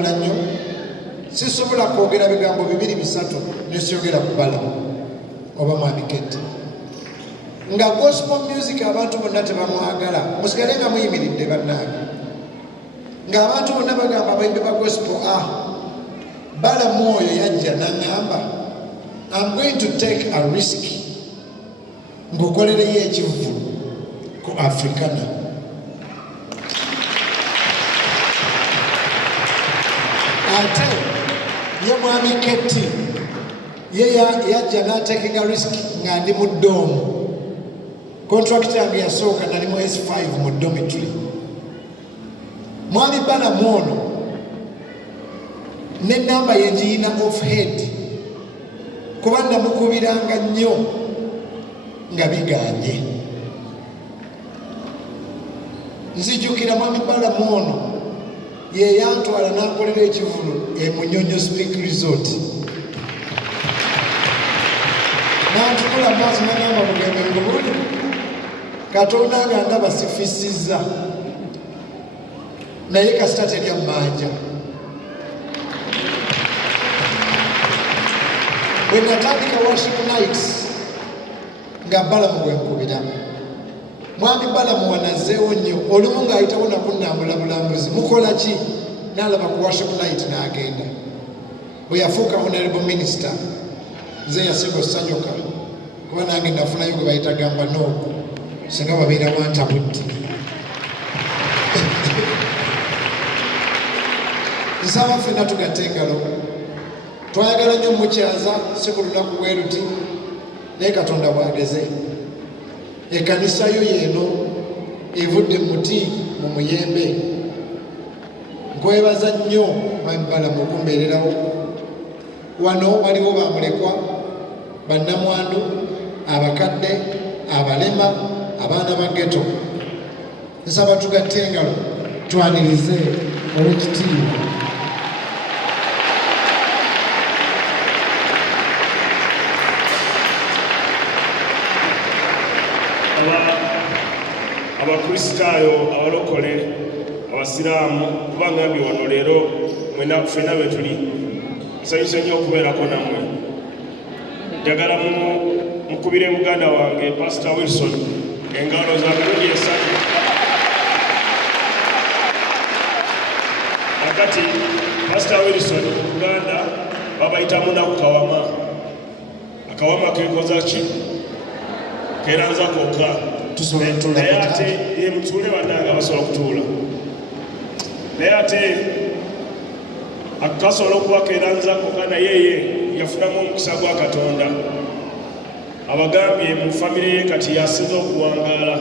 nnyo sisobola kwogera bigambo bibiri bisatu nesiyogera ku Bala oba Mwami Ketti nga gospel music abantu bonna tebamwagala musigale nga muyimiridde bannange nga abantu bonna bagamba abayimbi ba gospel Bala mwoyo yajja n'angamba I'm going to take a risk ngukolereyo ekivu ku Africana. Ate ye Mwami Ketti ye yajja n'atekinga risk nga ndi mu doomu contract yange yasooka nali mu S5 mu dormitory. Mwami Bala mwono n'ennamba ye ngiyina off head kuba namukubiranga nnyo nga biganye. Nzijukira Mwami Bala mwono ye yantwala n'akolera ekivulu e Munyonyo Speak Resort. N'antukula maaso n'agamba mugembe ngubuli Katonda nga ndaba sifisizza naye kasita terya mmanja. Bwe natandika worship nights nga Bala mugwenkubira Mwami Bala muwanazeewo nnyo olumu ng'ayitawo nakunnambula bulambuzi mukola ki n'alaba ku worship night n'agenda. Bwe yafuuka honorable minister nze yasinga osanyuka kuba nange nafunayo gwe bayita gamba nooku singa babeera wantabudde. Nsaba ffenna tugatte engalo twayagala nnyo mukyaza si ku lunaku bwe ruti naye Katonda bw'ageze. Ekkanisa yo yeeno evudde muti mu muyembe. Nkwebaza nnyo Mwami Bala mu kumbeererawo. Wano waliwo bamulekwa bannamwandu abakadde abalema abaana ba ghetto. Nsaba tugatte engalo twanirize olw'ekitiibwa. Abakristaayo abalokole abasiraamu kuba ngambye wano leero mwena ffenna be tuli nsanyusa nnyo okubeerako nammwe. Njagala mukubire muganda wange Pastor Wilson engalo za mirundi esatu. Akati Pastor Wilson Uganda babayita munaku kawama. Akawama kekoza ki keranza kokka naye ate ye mutuule bannange abasobola okutuula naye ate akasobola okuba keeranzako nga naye yafunamu omukisa gwa Katonda. Abagambye mu famire ye kati yasinza okuwangaala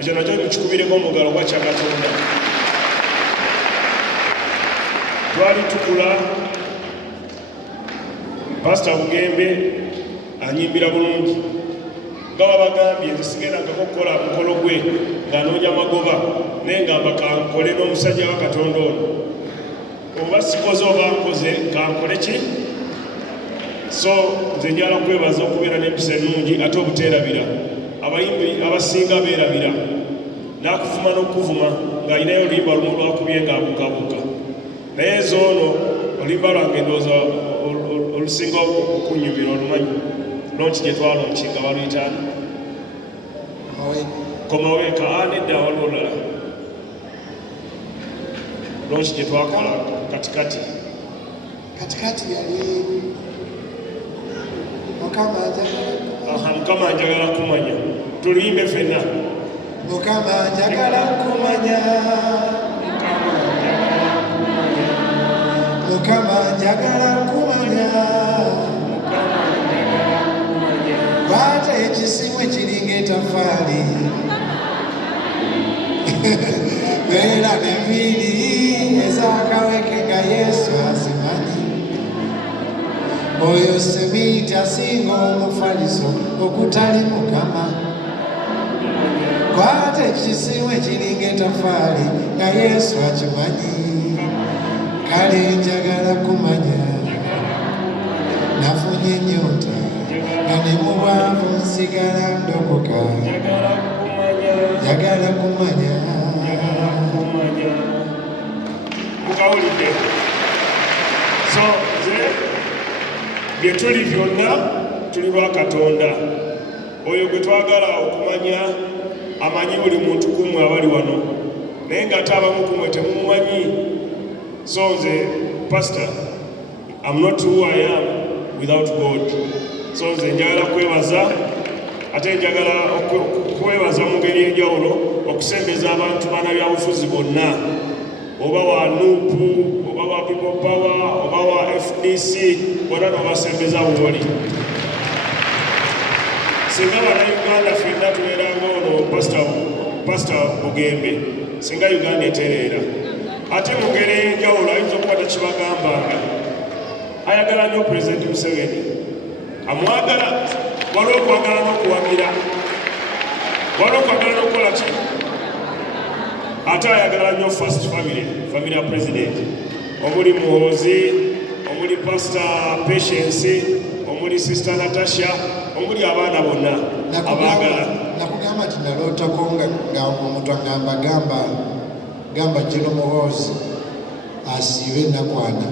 ekyo nakyo mukikubireko omugalo gwa kya Katonda. Twali tukula Pastor Bugembe anyimbira bulungi nga wabagambye nze sigendangako kukola mukolo gwe ng'anoonya magoba naye ngamba kankole n'omusajja wa Katonda ono oba sikoze oba nkoze kankole ki. So nze njala kwebaza okubeera n'empisa ennungi ate obuteerabira. Abayimbi abasinga beerabira n'akuvuma n'okuvuma ng'alinayo oluyimba lumu lwakubye ng'abukabuka naye zoono oluyimba lwange ndowooza olusinga okunyumira olumanyi lonki gye twalonki nga baluyitaana komaweeka nedda waliwo olulala lonki gye twakola katikati yali Mukama njagala kumanya tuluyimbe ffenna. Mukama njagala kumanya Mukama njagala kumanya kwata ekisimu ekiringa etafaali beera n'enviiri ezakaweke nga Yesu azimanyi. Oyo semiiti asinga omufaliso okutali Mukama. Kwata ekisimu ekiringa etafaali nga Yesu akimanyi. Kale njagala kumanya nafunye ennyota nga ne mu bwavu nsigala ndokoka. Njagala kumanya mukawulidde bye tuli byonna tuli lwa Katonda oyo gwe twagala okumanya amanyi buli muntu kumwe abali wano naye ng'ate abamu kumwe temumumanyi. So nze pastor, I'm not who I am without God. So nze njagala kwebaza ate njagala okwebaza mu ngeri enjawulo okusembeza abantu bannabyabufuzi bonna oba wa nuupu oba wa people power oba wa FDC bonna n'obasembeza bwoli. Singa bannayuganda ffenna tubeeranga ono pastor Bugembe singa Uganda etereera ate mu ngeri enjawulo ayinza okuba tekibagambanga ayagala nnyo Pulezidenti Museveni amwagala waliwo okwagala n'okuwagira waliwo okwagala n'okukola ki ate ayagala nnyo first family ya Pulezidenti omuli Muhoozi omuli Pastor Patience omuli Sister Natasha omuli abaana bonna abaagala. Nakugamba nti nalootako nga omuntu agamba gamba General Muhoozi asiibe Nakwana.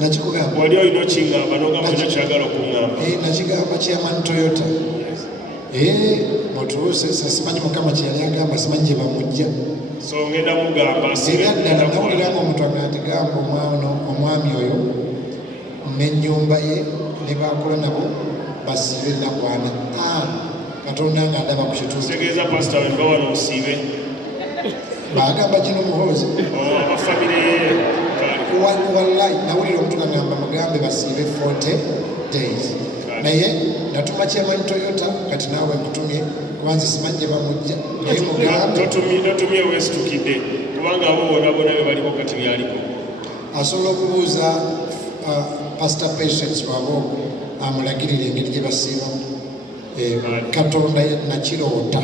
Nakikugamba wali olina okingamba n'ogamba ekyo kyagala okuŋŋamba. Nakigamba Chairman Toyota. Mutuuse simanyi Mukama kye yali agamba simanyi gye bamujja. So ngenda mugamba ddala nawuliranga omuntu agamba nti gamba omwami oyo n'ennyumba ye ne baakola nabo basiibe Nakwana. Katonda nga ndaba ku kituufu. Kitegeeza pastor we mba wano osiibe. Bagamba General Muhoozi. Abafamire ye. Wallahi nawulira omuntu agamba mugambe basiibe 40 days. Naye natuma Chairman Toyota kati naawe nkutumye kubanza simanyi gye bamujja. Naye mugambe. Totumye weesitukidde kubanga abo bona be baliko kati byaliko. Asobola okubuuza Pastor Patience wabo amulagirira engeri gye basiibamu. Katonda nakiroota.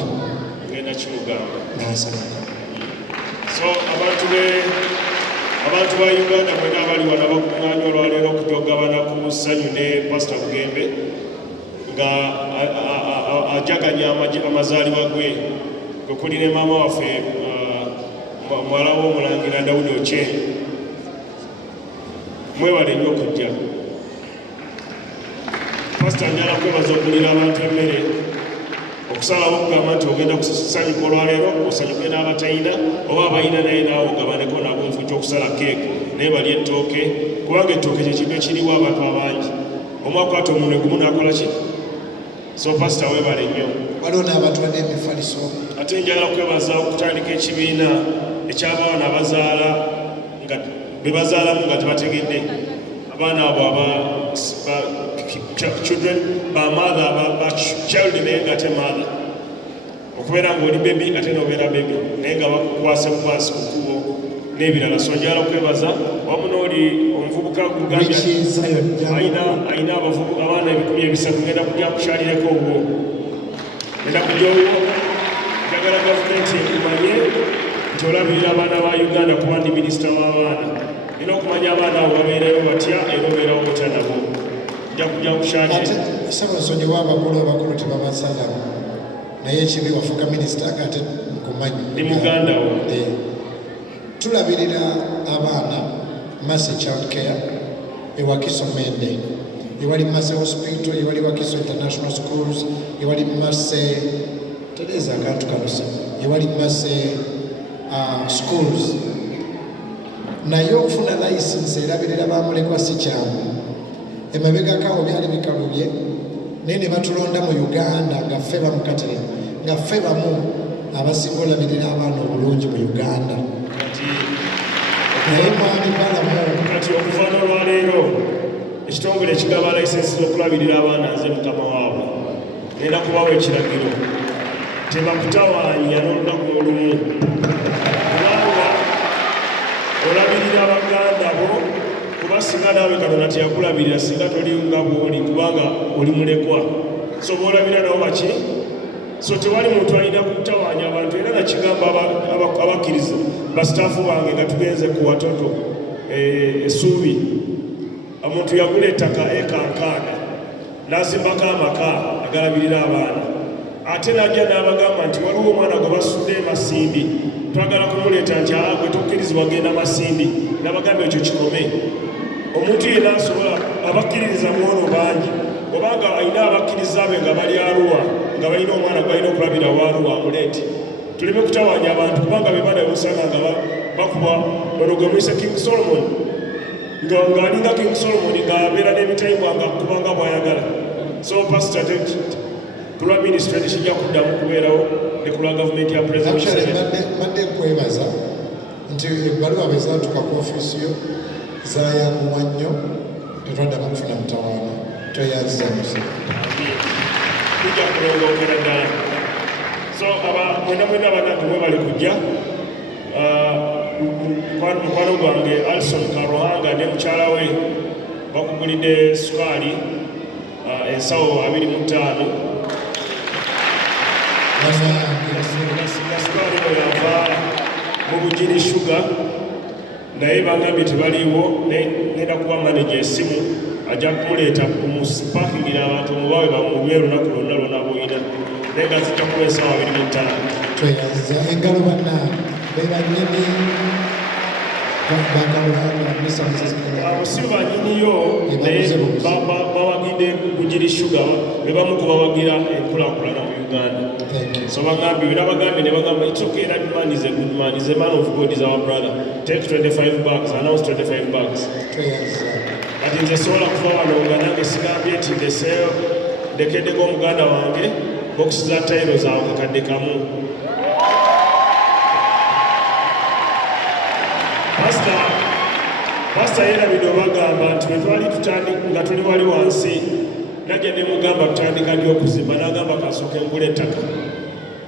Ngenda kimugamba. N'asanyuka. So abantu ba Uganda mwena abali wano bakuŋŋaanya olwaleero okujogabana ku ssanyu ne Pastor Bugembe nga ajaganya amazaalibwa gwe kuli ne maama waffe muwala w'omulangira Daudi Ochieng. Mwewale nnyo okujja. Pastor njala kwebaza okulira abantu emmere okusalawo okugamba nti ogenda kusanyuka olwaleero osanyuke n'abatalina oba abalina naye naawe ogabaneko nabo nfuki okusala keeko naye bali ettooke kubanga ettooke kye kintu ekiriwo abantu abangi omwaka ate omuntu gumu n'akola ki. So pastor weebale nnyo. Waliwo n'abatwadde emifaliso. Ate njagala kwebaza okutandika ekibiina eky'abaana abazaala nga be bazaalamu nga tebategedde abaana abo children ba mother ba child naye nga te mother okubeera ng'oli bebi ate n'obeera bebi naye nga bakukwase bukwasi ku kkubo n'ebirala. So njagala kwebaza wamu n'oli omuvubuka gugambye ayina abaana 300 ngenda kujja kukyalireko obwo ngenda kujja obwo. Njagala gavumenti ekumanye nti olabirira abaana ba Uganda kuba ndi minisita w'abaana nina okumanya abaana abo babeerayo batya era obeerawo otya nabo. Ssabasonyiwa abakulu tebabasalamu naye ekibi wafuuka minisita ate nkumanyi ndi muganda wo. Tulabirira abaana Mercy Child Care ewakiso Mende ewali Mercy Hospital ewali Wakiso International Schools ewali Mercy Teresa akantu kanusa ewali Mercy Schools naye okufuna license erabirira bamulekwa si kyangu. Emabegakawo byali bikalubye naye ne batulonda mu Uganda nga ffe bamukatire nga ffe bamu abasinga olabirira abaana obulungi mu Uganda. Naye mwami balamu kati okuva n'olwaleero ekitongole ekigaba layisensi z'okulabirira abaana nze mukama waabwe ngenda kubawa ekiragiro tebakutawaanya n'olunaku olumu kubanga olabirira abaganda bo kuba singa naawe Katonda teyakulabirira singa toli nga bw'oli kubanga oli mulekwa. So boolabira nabo baki. So tewali muntu alina kutawaanya abantu era nakigamba abakkiriza basitaafu bange nga tugenze ku Watoto Essuubi omuntu yagula ettaka eka 6 n'azimbako amaka agalabirira abaana ate najja n'abagamba nti waliwo omwana gwe basudde Masindi twagala kumuleeta nti gwe tokkirizibwa genda Masindi n'abagamba ekyo kikome omuntu yenna asobola abakkiririza mwono bangi obanga alina abakkiriza be nga bali Arua nga balina omwana gbalina okulabira wa Arua amuleeti tuleme kutawaanya abantu kubanga be bana bosanga nga bakuba bano gwe muyise King Solomon ng'alinga King Solomon ng'abeera n'ebitayimbwa nga kubanga bw'ayagala so pastor ku lwa ministry tekijja kuddamu kubeerawo ne ku lwa gavumenti ya president mbadde nkwebaza nti ebbaluwa bwe zaatuka ku ofiisi yo zaayanguwa nnyo tetwaddamu kufuna mutawaana tweyanzizanyusa tujja kulongookera ddala so mwena abanange mwe bali kujja mukwano gwange Alison Karuhanga ne mukyala we bakugulidde sukaali ensawo 25 sukaali oyo ava mu Bugiri Sugar naye bangambye tebaliiwo nenda kuba manager esimu ajja kumuleeta kumusipakingira abantu omubawe bamunywe olunaku lwonna lwonna bwina naye nga zijja kuba ensawo 25 tweyanziza engalo bannange bebanyini abusibu banyiniyo naye bawagidde Bugiri Sugar be bamu ku bawagira enkulaakulana mu Uganda so bagambye era bagambye ne bagamba it's okay that man is a good man, is a man of God, is our brother, take 25 bucks, announce 25 bucks kati nze sobola kuva wano nga nange sigambye nti ndekeddeko omuganda wange bokisi za tayiro zawe kakadde kamu pasita yerabidde obagamba nti bwe twali nga tuli wali wansi najja ne mugamba tutandika ddi okuzimba n'agamba kasooke ngula ettaka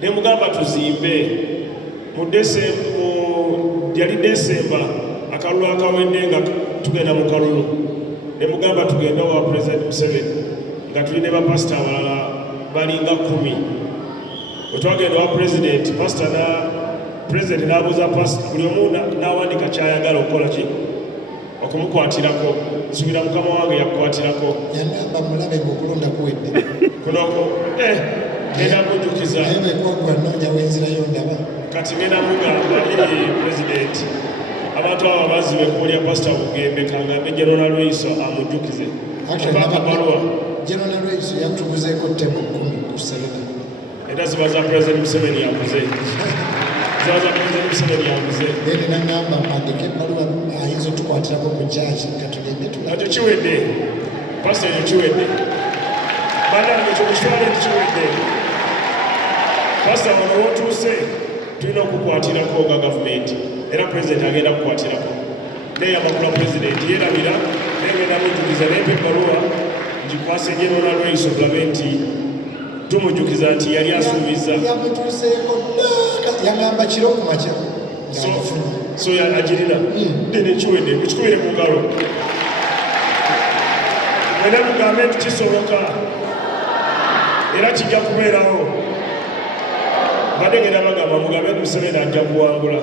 ne mugamba tuzimbe yali Desemba akalulu akawedde nga tugenda mu kalulu ne mugamba tugenda wa President Museveni nga tuli ne bapasita abalala balinga 10 bwe twagenda wa President President n'abuuza pasita buli omu n'awandika kyayagala okukola ki okumukwatirako nsubira mukama wange yakukwatirako yanamba mulabe ng'okulonda kuwedde kunoko nenda kujjukiza noonya wenzirayo ndaba kati ngenda mugamba President abantu abo bazibe kuulya pasita Bugembe kangambe General Lweiso amujjukize baluwa General Lweiso yatuguzeeko ttemu 10 ku Serena era ziba za President Museveni yaguze zaza President Museveni yaguze then nangamba mpandike ebbaluwa ayinza otukwatirako ku jaaji katulinde nakyo kiwedde pasita ekyo kiwedde bannange ekyo kukitwale nti kiwedde pasita wano wootuuse tulina okukwatirako nga gavumenti era pulezidenti agenda kukwatirako naye amakula pulezidenti yerabira negenda mujjukiza neempa ebbaluwa ngikwasa General Lweiso tulabe nti tumujjukiza nti yali asuubiza yamutuuseeko yagamba kiro ku makya so agirina nene kiwedde mukikubire mu ngalo era mugambe nti kisoboka era kijja kubeerawo badde ngenda bagamba mugambe nti Museveni ajja kuwangula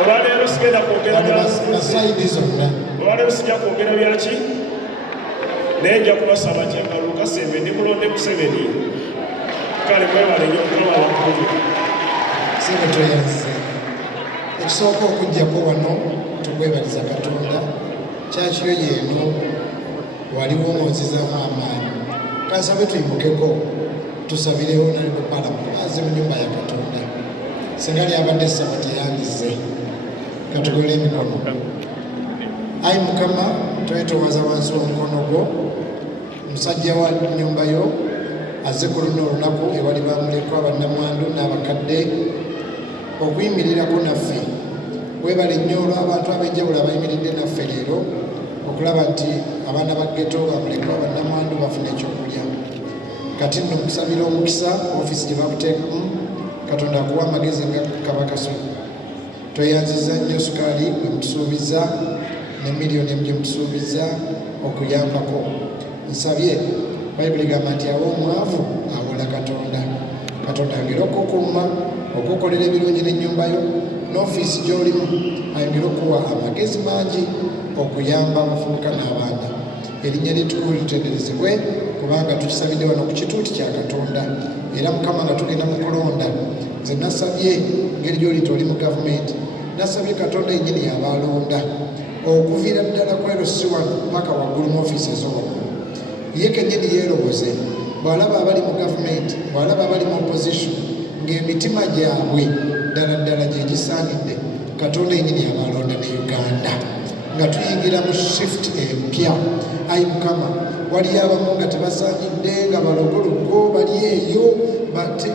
olwaleero sigenda kwogera olwaleero sijja kwogera byaki naye nja kubasaba nti akalulu kasembe ndi mulonde Museveni kale mwebale nnyo mukama wankulu sebetweyanze ekisooka okujjako wano tukwebaliza Katonda kyakiyo yeeno waliwo ng'ozizaamu amaanyi kansabe tuyimukeko tusabirewo nali bupala aze mu nyumba ya Katonda singa lyabadde ssaba teyandize katugole emikono ayi Mukama twetoowaza wansi w'omukono gwo musajja wa nnyumba yo azze ku luno olunaku ewali bamulekwa bannamwandu n'abakadde okuyimirirako naffe webale nnyo olw'abantu ab'enjawulo abayimiridde naffe leero okulaba nti abaana ba ghetto bamulekwa bannamwandu bafuna ekyokulya kati nno kusabira omukisa ofiisi gye bakuteekamu Katonda akuwa amagezi nga kabakaso tweyanziza nnyo sukaali gwe mutusuubiza ne miliyoni gye mutusuubiza okuyambako nsabye bayibuli gamba nti awa omwavu awola Katonda ayongere okukuuma okukolera ebirungi n'ennyumba yo n'ofiisi gy'olimu ayongere okuwa amagezi mangi okuyamba abavubuka n'abaana erinnya lyetukulu litenderezebwe kubanga tukisabidde wano ku kituuti kya Katonda era Mukama nga tugenda mu kulonda nze nasabye ngeri gy'oli toli mu gavumenti nasabye katonda yennyini yabalonda okuviira ddala ku LC1 paka waggulu mu ofiisi ez'owaggulu. Ye kennyini yeeroboze bw'alaba abali mu gavumenti, bw'alaba abali mu opposition ng'emitima gyabwe ddala ddala gye gisaanidde, katonda yennyini yabalonda ne Uganda nga tuyingira mu shift empya. Ayi Mukama, waliyo abamu nga tebasaanidde nga balogologo bali eyo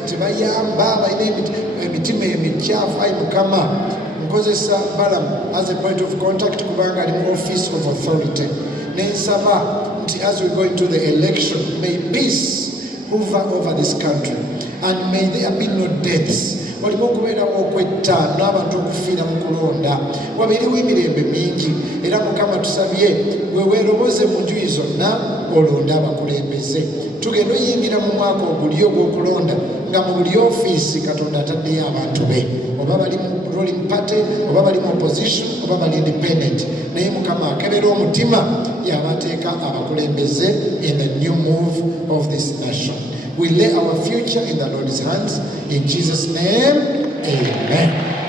tebayamba, balina emitima emikyafu. Ayi Mukama, nkozesa Balaam as a point of contact kubanga ali mu office of authority, nensaba nti as we go into the election, may peace hover over this country and may there be no deaths. Walimu okubeerawo okwetta n'abantu okufiira mu kulonda, wabeerewo emirembe mingi. Era Mukama tusabye weweeroboze mu njuyi zonna olonda abakulembeze. Tugenda oyingira mu mwaka oguli ogw'okulonda nga mu buli ofiisi Katonda ataddeyo abantu be, oba bali mu ruling party, oba bali mu opposition, oba bali independent. Naye Mukama akebera omutima y'abateeka abakulembeze in the new move of this nation. We lay our future in the Lord's hands. In Jesus' name, amen.